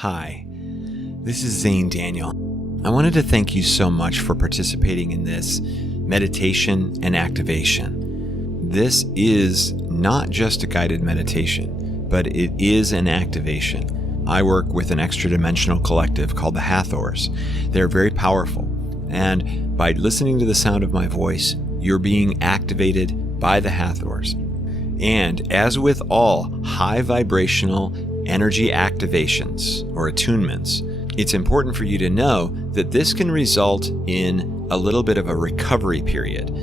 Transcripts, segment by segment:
Hi, this is Xane Daniel. I wanted to thank you so much for participating in this meditation and activation. This is not just a guided meditation, but it is an activation. I work with an extra-dimensional collective called the Hathors. They're very powerful, and by listening to the sound of my voice, you're being activated by the Hathors. And as with all high vibrational energy activations or attunements, it's important for you to know that this can result in a little bit of a recovery period.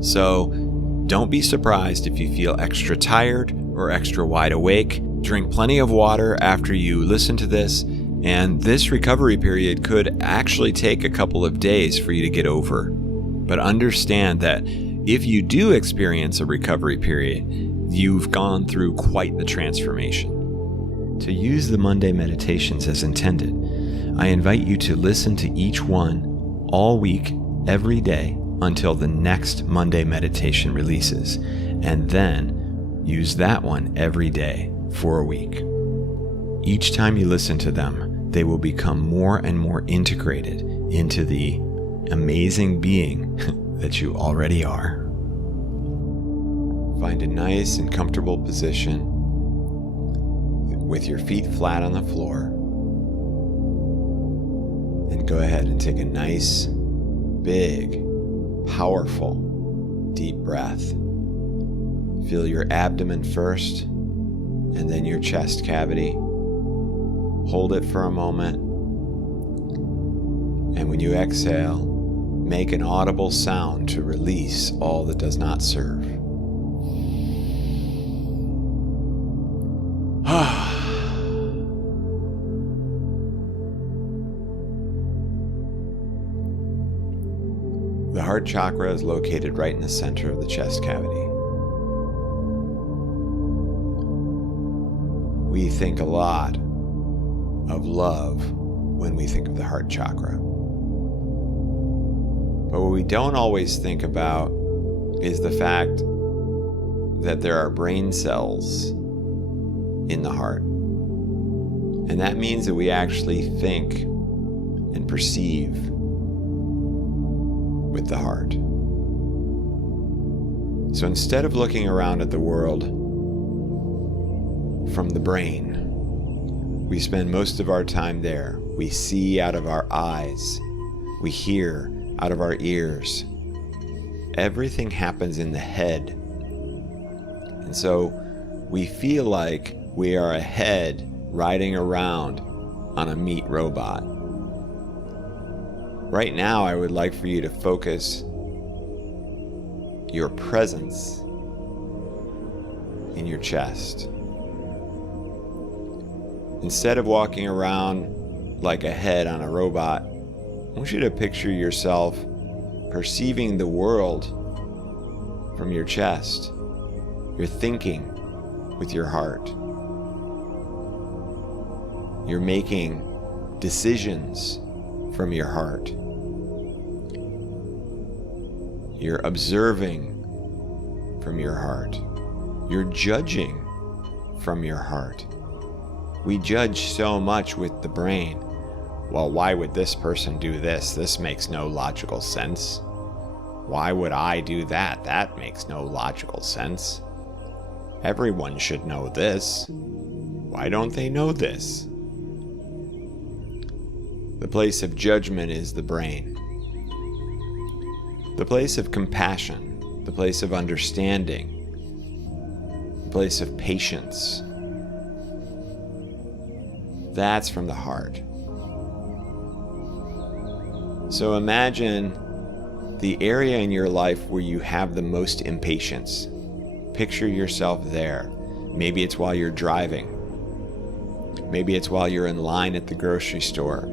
So don't be surprised if you feel extra tired or extra wide awake. Drink plenty of water after you listen to this, and this recovery period could actually take a couple of days for you to get over. But understand that if you do experience a recovery period, you've gone through quite the transformation. To use the Monday meditations as intended, I invite you to listen to each one all week, every day, until the next Monday meditation releases, and then use that one every day for a week. Each time you listen to them, they will become more and more integrated into the amazing being that you already are. Find a nice and comfortable position with your feet flat on the floor, and go ahead and take a nice, big, powerful, deep breath. Feel your abdomen first, and then your chest cavity. Hold it for a moment, and when you exhale, make an audible sound to release all that does not serve. The heart chakra is located right in the center of the chest cavity. We think a lot of love when we think of the heart chakra. But what we don't always think about is the fact that there are brain cells in the heart. And that means that we actually think and perceive with the heart. So instead of looking around at the world from the brain, we spend most of our time there. We see out of our eyes. We hear out of our ears. Everything happens in the head. And so we feel like we are a head riding around on a meat robot. Right now, I would like for you to focus your presence in your chest. Instead of walking around like a head on a robot, I want you to picture yourself perceiving the world from your chest. You're thinking with your heart. You're making decisions from your heart. You're observing from your heart. You're judging from your heart. We judge so much with the brain. Well, why would this person do this? This makes no logical sense. Why would I do that? That makes no logical sense. Everyone should know this. Why don't they know this? The place of judgment is the brain. The place of compassion, the place of understanding, the place of patience, that's from the heart. So imagine the area in your life where you have the most impatience. Picture yourself there. Maybe it's while you're driving. Maybe it's while you're in line at the grocery store.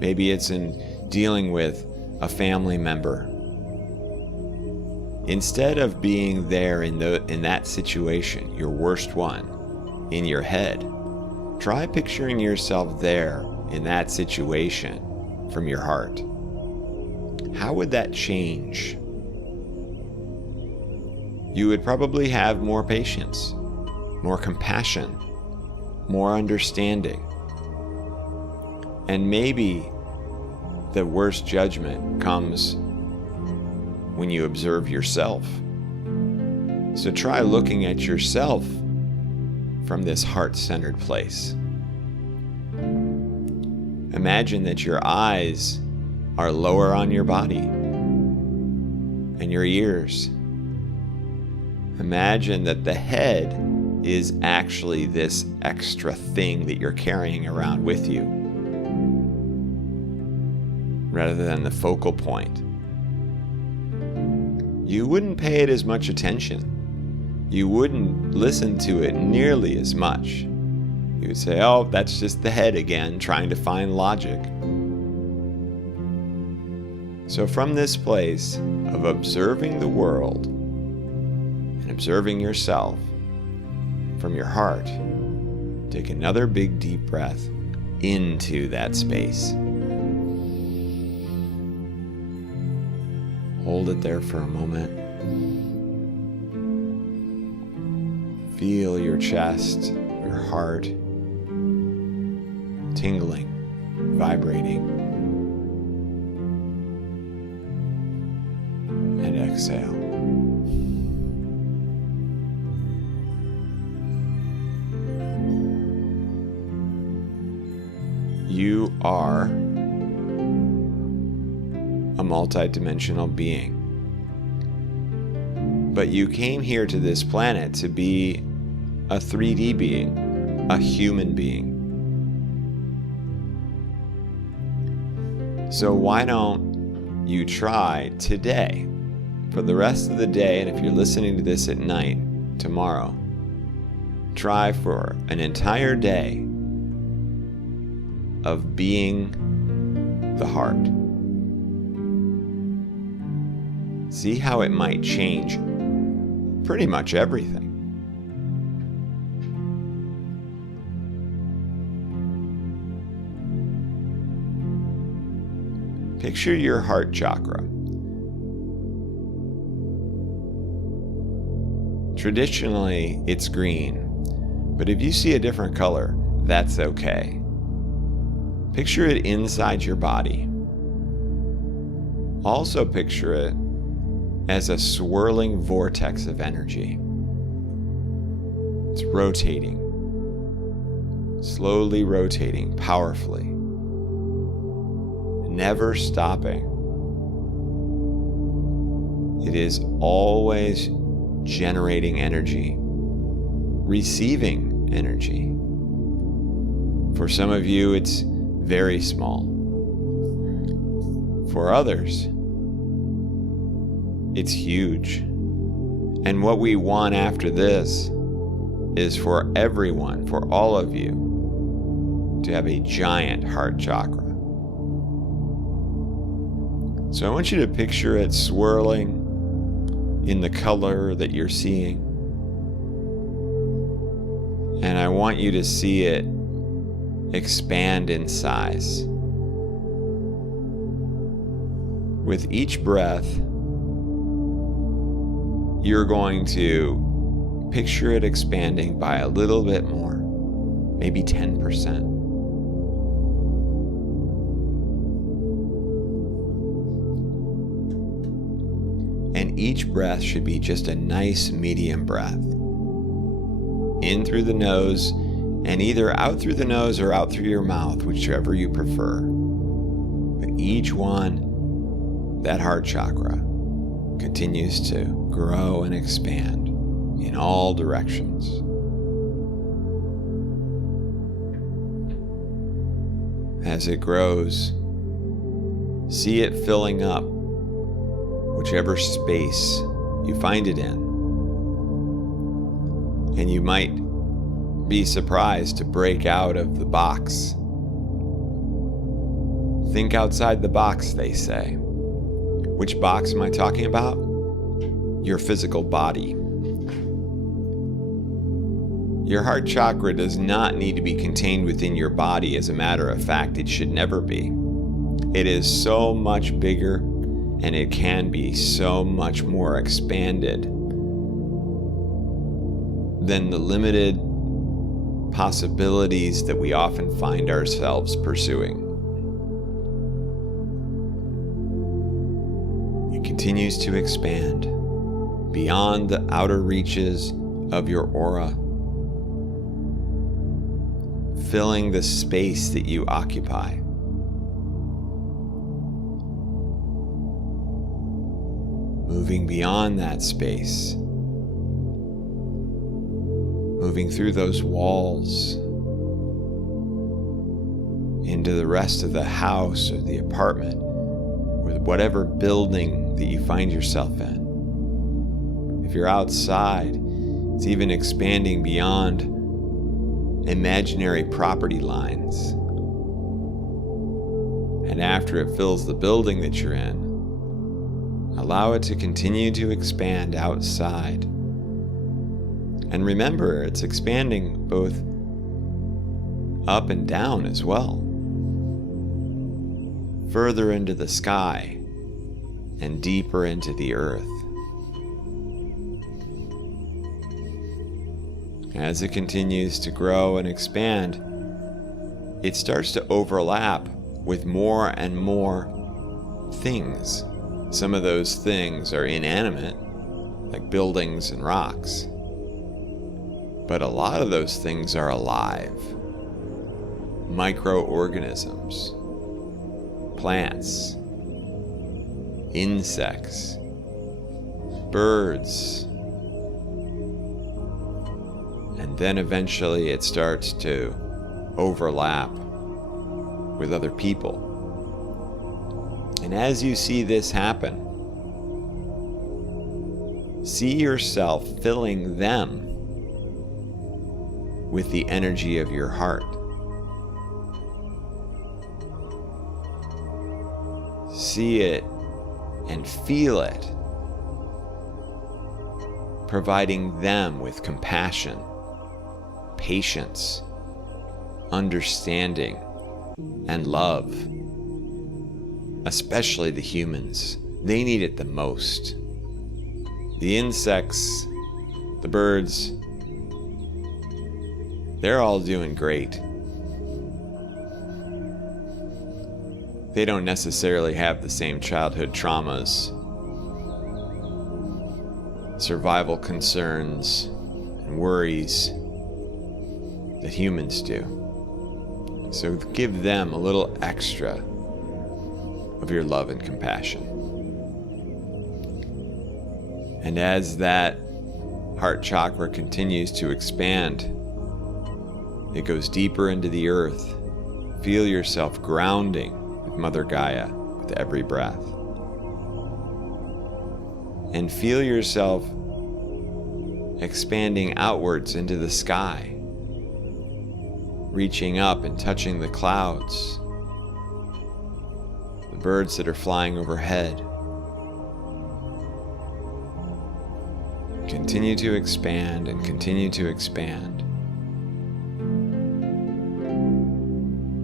Maybe it's in dealing with a family member. Instead of being there in that situation, your worst one, in your head, try picturing yourself there in that situation from your heart. How would that change? You would probably have more patience, more compassion, more understanding. And maybe the worst judgment comes when you observe yourself. So try looking at yourself from this heart-centered place. Imagine that your eyes are lower on your body and your ears. Imagine that the head is actually this extra thing that you're carrying around with you, rather than the focal point. You wouldn't pay it as much attention. You wouldn't listen to it nearly as much. You would say, oh, that's just the head again, trying to find logic. So from this place of observing the world and observing yourself from your heart, take another big deep breath into that space. Hold it there for a moment. Feel your chest, your heart tingling, vibrating. And exhale. You are a multidimensional being. But you came here to this planet to be a 3D being, a human being. So why don't you try today, for the rest of the day, and if you're listening to this at night, tomorrow, try for an entire day of being the heart. See how it might change pretty much everything. Picture your heart chakra. Traditionally, it's green, but if you see a different color, that's okay. Picture it inside your body. Also picture it as a swirling vortex of energy. It's rotating, slowly rotating, powerfully, never stopping. It is always generating energy, receiving energy. For some of you, it's very small. For others, it's huge. And what we want after this is for everyone, for all of you, to have a giant heart chakra. So I want you to picture it swirling in the color that you're seeing. And I want you to see it expand in size. With each breath, you're going to picture it expanding by a little bit more, maybe 10%. And each breath should be just a nice medium breath. In through the nose, and either out through the nose or out through your mouth, whichever you prefer. But each one, that heart chakra, continues to grow and expand in all directions. As it grows, see it filling up whichever space you find it in. And you might be surprised to break out of the box. Think outside the box, they say. Which box am I talking about? Your physical body. Your heart chakra does not need to be contained within your body. As a matter of fact, it should never be. It is so much bigger, and it can be so much more expanded than the limited possibilities that we often find ourselves pursuing. It continues to expand beyond the outer reaches of your aura, filling the space that you occupy. Moving beyond that space, moving through those walls into the rest of the house or the apartment or whatever building that you find yourself in. If you're outside, it's even expanding beyond imaginary property lines. And after it fills the building that you're in, allow it to continue to expand outside. And remember, it's expanding both up and down as well. Further into the sky and deeper into the earth. As it continues to grow and expand, it starts to overlap with more and more things. Some of those things are inanimate, like buildings and rocks. But a lot of those things are alive. Microorganisms, plants, insects, birds. And then eventually it starts to overlap with other people. And as you see this happen, see yourself filling them with the energy of your heart. See it and feel it, providing them with compassion, patience, understanding, and love. Especially the humans. They need it the most. The insects, the birds, they're all doing great. They don't necessarily have the same childhood traumas, survival concerns, and worries that humans do. So give them a little extra of your love and compassion. And as that heart chakra continues to expand, it goes deeper into the earth. Feel yourself grounding with Mother Gaia with every breath. And feel yourself expanding outwards into the sky, reaching up and touching the clouds, the birds that are flying overhead. Continue to expand and continue to expand.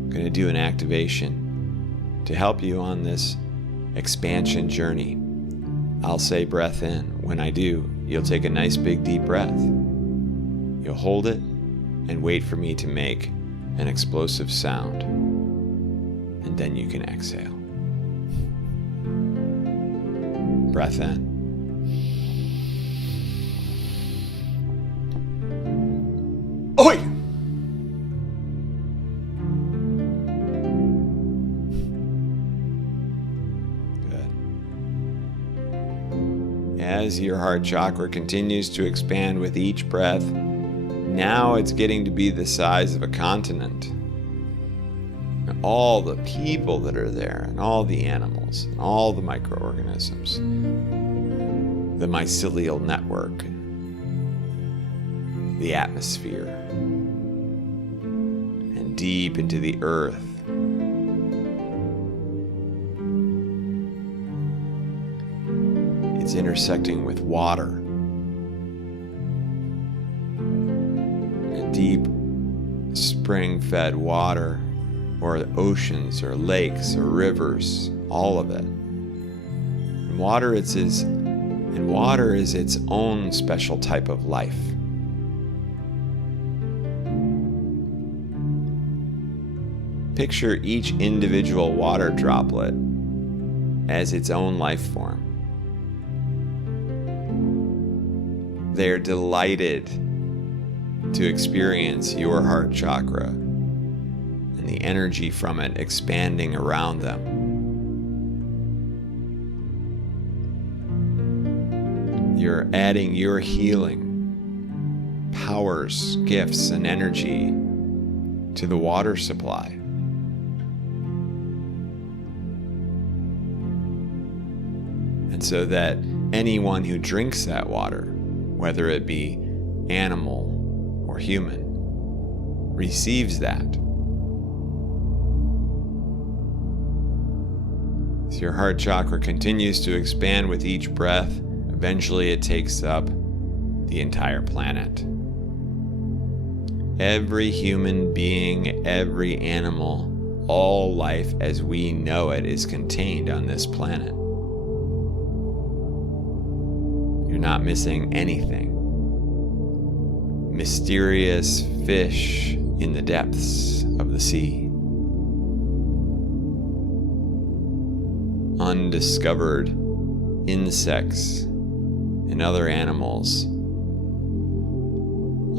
I'm going to do an activation to help you on this expansion journey. I'll say breath in. When I do, you'll take a nice big deep breath. You'll hold it and wait for me to make an explosive sound. And then you can exhale. Breath in. Oi! Good. As your heart chakra continues to expand with each breath, now it's getting to be the size of a continent. And all the people that are there, and all the animals, and all the microorganisms, the mycelial network, the atmosphere, and deep into the earth. It's intersecting with water, and deep spring-fed water, or oceans, or lakes, or rivers, all of it. And water is its own special type of life. Picture each individual water droplet as its own life form. They're delighted to experience your heart chakra and the energy from it expanding around them. You're adding your healing powers, gifts, and energy to the water supply. And so that anyone who drinks that water, whether it be animal or human, receives that. As your heart chakra continues to expand with each breath, eventually it takes up the entire planet. Every human being, every animal, all life as we know it is contained on this planet. You're not missing anything. Mysterious fish in the depths of the sea. Undiscovered insects and other animals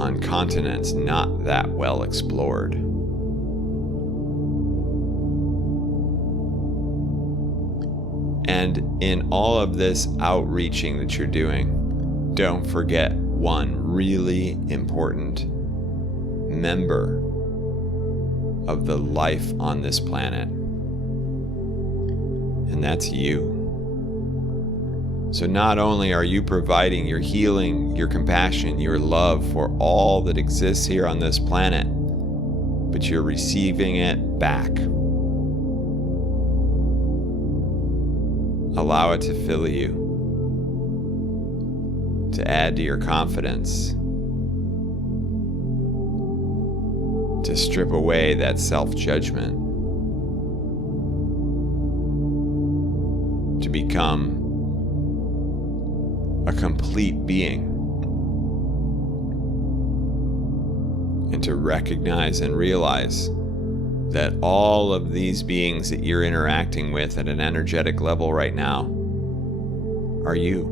on continents not that well explored. And in all of this outreaching that you're doing, don't forget one really important member of the life on this planet, and that's you. So not only are you providing your healing, your compassion, your love for all that exists here on this planet, but you're receiving it back. Allow it to fill you, to add to your confidence, to strip away that self-judgment, to become a complete being, and to recognize and realize that all of these beings that you're interacting with at an energetic level right now are you.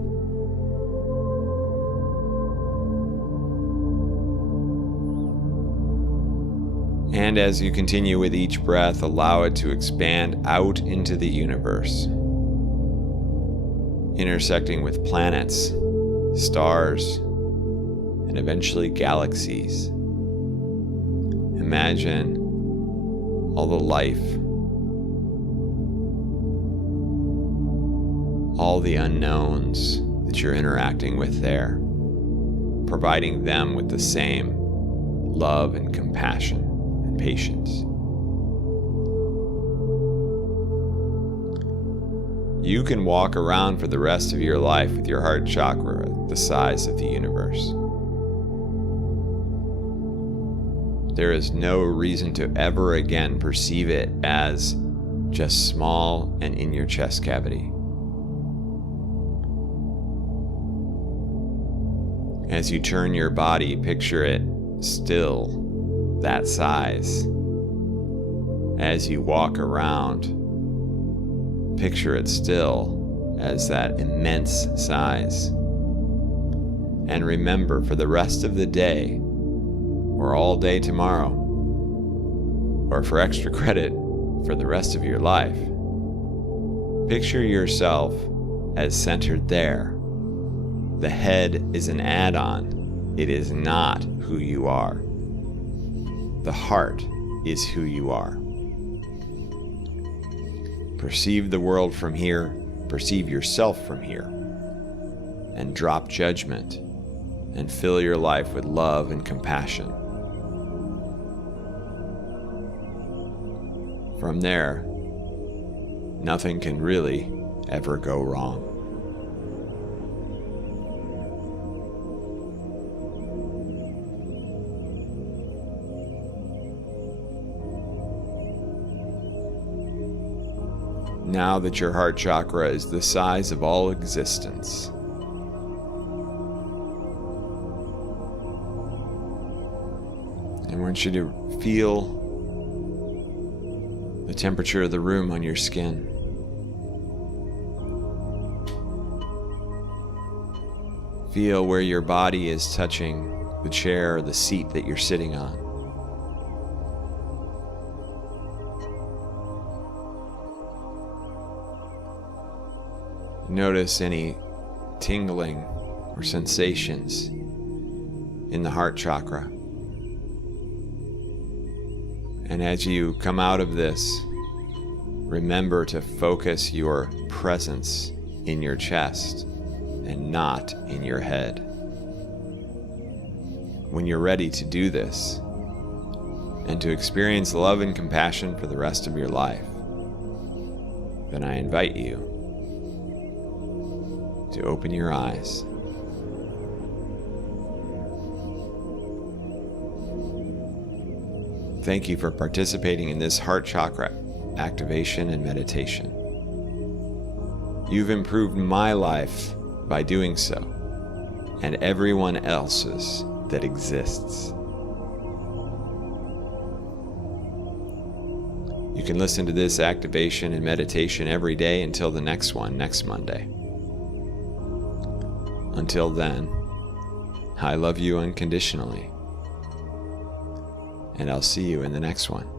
And as you continue with each breath, allow it to expand out into the universe, intersecting with planets, stars, and eventually galaxies. Imagine all the life, all the unknowns that you're interacting with there, providing them with the same love and compassion and patience. You can walk around for the rest of your life with your heart chakra the size of the universe. There is no reason to ever again perceive it as just small and in your chest cavity. As you turn your body, picture it still that size. As you walk around, picture it still as that immense size. And remember, for the rest of the day, or all day tomorrow, or for extra credit for the rest of your life, picture yourself as centered there. The head is an add-on. It is not who you are. The heart is who you are. Perceive the world from here, perceive yourself from here, and drop judgment, and fill your life with love and compassion. From there, nothing can really ever go wrong. Now that your heart chakra is the size of all existence, I want you to feel the temperature of the room on your skin. Feel where your body is touching the chair or the seat that you're sitting on. Notice any tingling or sensations in the heart chakra. And as you come out of this, remember to focus your presence in your chest and not in your head. When you're ready to do this and to experience love and compassion for the rest of your life, then I invite you to open your eyes. Thank you for participating in this heart chakra activation and meditation. You've improved my life by doing so, and everyone else's that exists. You can listen to this activation and meditation every day until the next one, next Monday. Until then, I love you unconditionally, and I'll see you in the next one.